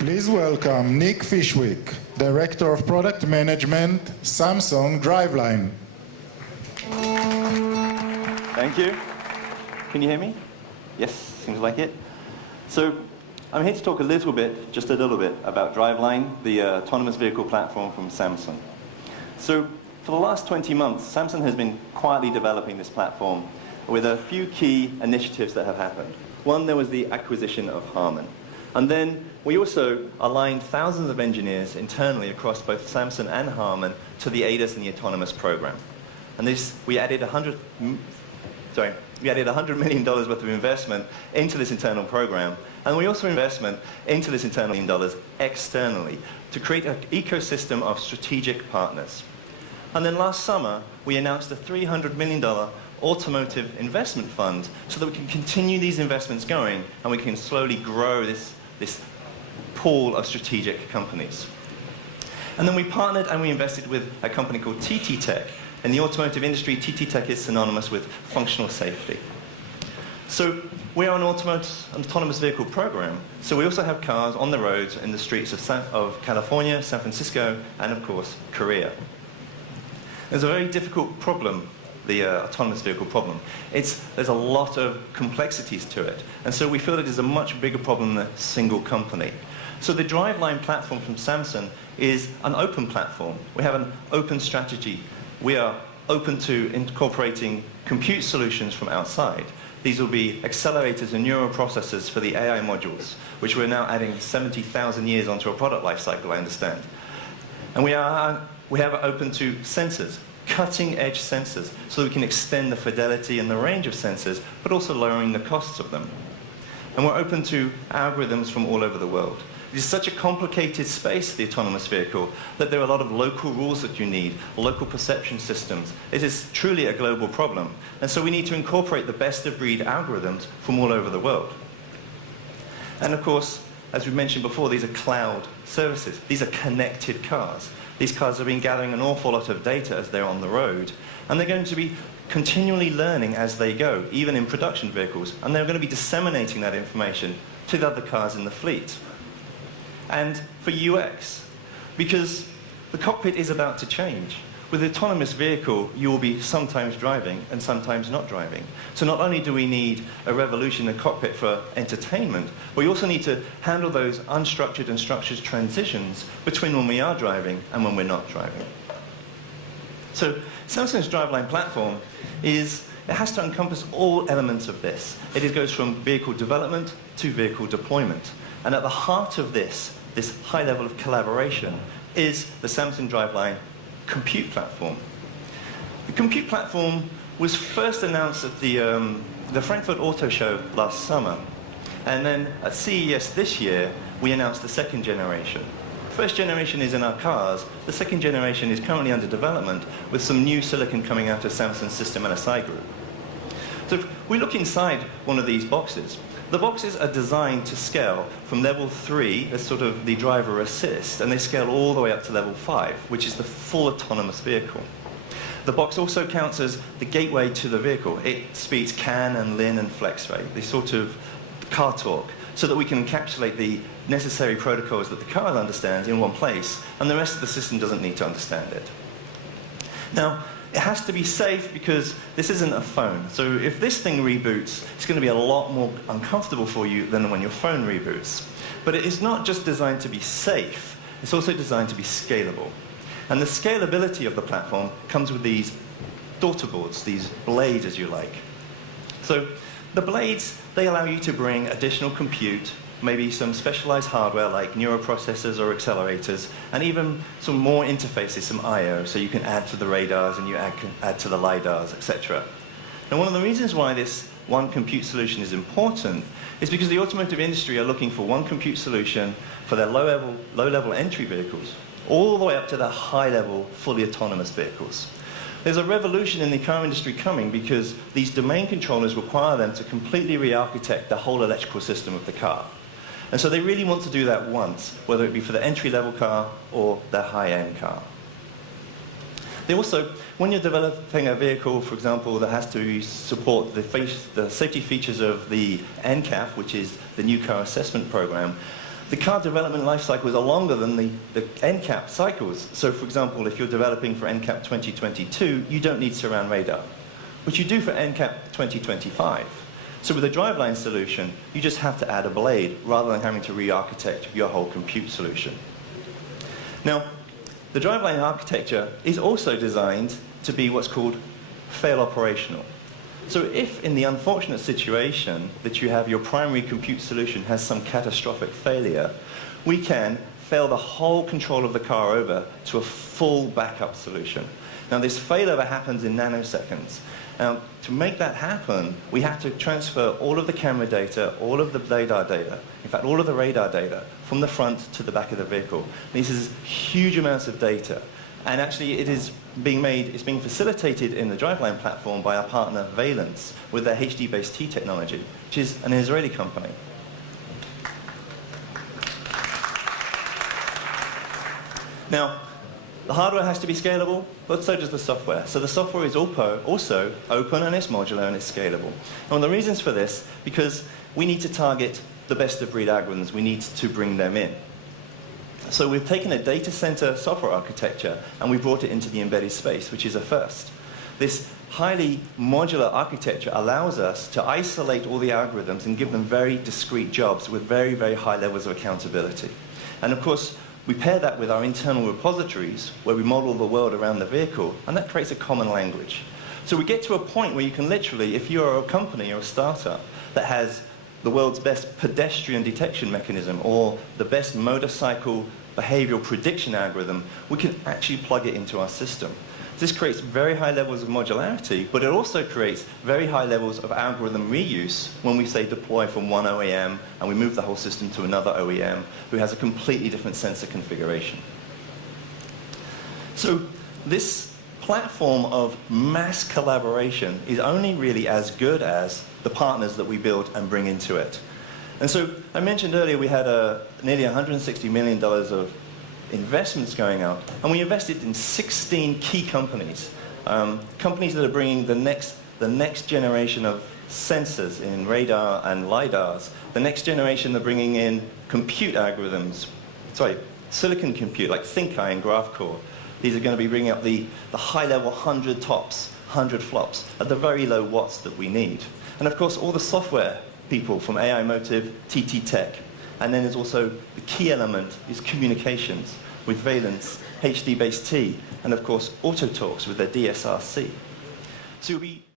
Please welcome Nick Fishwick, Director of Product Management, Samsung DRVLINE. Thank you. Can you hear me? Yes, seems like it. So I'm here to talk a little bit, just a little bit, about DRVLINE, the autonomous vehicle platform from Samsung. So for the last 20 months, Samsung has been quietly developing this platform with a few key initiatives that have happened. One, there was the acquisition of Harman. And then we also aligned thousands of engineers internally across both Samsung and Harman to the ADAS and the autonomous program. And this, we added $100 million worth of investment into this internal program. And we also investment into this internal $1 million externally to create an ecosystem of strategic partners. And then last summer, we announced a $300 million automotive investment fund so that we can continue these investments going and we can slowly grow this pool of strategic companies. And then we partnered and we invested with a company called TT Tech. In the automotive industry, TT Tech is synonymous with functional safety. So we are an autonomous vehicle program, so we also have cars on the roads in the streets of California, San Francisco, and of course, Korea. There's a very difficult problem, the autonomous vehicle problem. There's a lot of complexities to it, and so we feel it is a much bigger problem than a single company. So the DRVLINE platform from Samsung is an open platform. We have an open strategy. We are open to incorporating compute solutions from outside. These will be accelerators and neural processors for the AI modules, which we're now adding 70,000 years onto a product lifecycle, I understand. And we have open to sensors, cutting-edge sensors, so that we can extend the fidelity and the range of sensors, but also lowering the costs of them. And we're open to algorithms from all over the world. It is such a complicated space, the autonomous vehicle, that there are a lot of local rules that you need, local perception systems. It is truly a global problem. And so we need to incorporate the best-of-breed algorithms from all over the world. And of course, as we mentioned before, these are cloud services. These are connected cars. These cars have been gathering an awful lot of data as they're on the road. And they're going to be continually learning as they go, even in production vehicles. And they're going to be disseminating that information to the other cars in the fleet. And for UX, because the cockpit is about to change. With an autonomous vehicle, you will be sometimes driving and sometimes not driving. So not only do we need a revolution in the cockpit for entertainment, but we also need to handle those unstructured and structured transitions between when we are driving and when we're not driving. So Samsung's DRVLINE platform it has to encompass all elements of this. It goes from vehicle development to vehicle deployment. And at the heart of this high level of collaboration is the Samsung DRVLINE compute platform. The compute platform was first announced at the Frankfurt Auto Show last summer. And then at CES this year, we announced the second generation. First generation is in our cars. The second generation is currently under development with some new silicon coming out of Samsung's System NSI group. So if we look inside one of these boxes, the boxes are designed to scale from level 3 as sort of the driver assist, and they scale all the way up to level 5, which is the full autonomous vehicle. The box also counts as the gateway to the vehicle. It speaks CAN and LIN and FlexRay, the sort of car talk, so that we can encapsulate the necessary protocols that the car understands in one place, and the rest of the system doesn't need to understand it. Now, it has to be safe because this isn't a phone. So if this thing reboots, it's going to be a lot more uncomfortable for you than when your phone reboots. But it is not just designed to be safe, it's also designed to be scalable. And the scalability of the platform comes with these daughter boards, these blades, as you like. So the blades, they allow you to bring additional compute, maybe some specialized hardware like neuroprocessors or accelerators, and even some more interfaces, some I/O, so you can add to the radars and you add to the LiDARs, etc. Now, one of the reasons why this one compute solution is important is because the automotive industry are looking for one compute solution for their low-level entry vehicles, all the way up to their high-level, fully autonomous vehicles. There's a revolution in the car industry coming because these domain controllers require them to completely re-architect the whole electrical system of the car. And so they really want to do that once, whether it be for the entry-level car or their high-end car. They also, when you're developing a vehicle, for example, that has to support the safety features of the NCAP, which is the New Car Assessment Program, The car development life cycles are longer than the NCAP cycles. So for example, if you're developing for NCAP 2022, you don't need surround radar. But you do for NCAP 2025. So with a driveline solution, you just have to add a blade rather than having to re-architect your whole compute solution. Now, the driveline architecture is also designed to be what's called fail operational. So if in the unfortunate situation that you have your primary compute solution has some catastrophic failure, we can fail the whole control of the car over to a full backup solution. Now this failover happens in nanoseconds. Now to make that happen, we have to transfer all of the camera data, all of the radar data, in fact all of the radar data, from the front to the back of the vehicle. This is huge amounts of data. And actually it's being facilitated in the driveline platform by our partner Valence with their HD-based T technology, which is an Israeli company. Now, the hardware has to be scalable, but so does the software. So the software is also open and it's modular and it's scalable. And one of the reasons for this, because we need to target the best of breed algorithms, we need to bring them in. So we've taken a data center software architecture and we brought it into the embedded space, which is a first. This highly modular architecture allows us to isolate all the algorithms and give them very discrete jobs with very, very high levels of accountability. And of course, we pair that with our internal repositories where we model the world around the vehicle, and that creates a common language. So we get to a point where you can literally, if you're a company or a startup that has the world's best pedestrian detection mechanism or the best motorcycle behavioral prediction algorithm, we can actually plug it into our system. This creates very high levels of modularity, but it also creates very high levels of algorithm reuse when we say deploy from one OEM and we move the whole system to another OEM who has a completely different sensor configuration. So this platform of mass collaboration is only really as good as the partners that we build and bring into it. And so I mentioned earlier we had nearly $160 million of investments going out, and we invested in 16 key companies, companies that are bringing the next generation of sensors in radar and LiDARs, the next generation are bringing in compute algorithms, silicon compute like ThinkEye and GraphCore. These are going to be bringing up the high-level 100 TOPS, 100 flops at the very low watts that we need. And of course, all the software people from AI Motive, TT Tech. And then there's also the key element is communications with Valence, HD-based T, and of course, Autotalks with their DSRC. So you'll be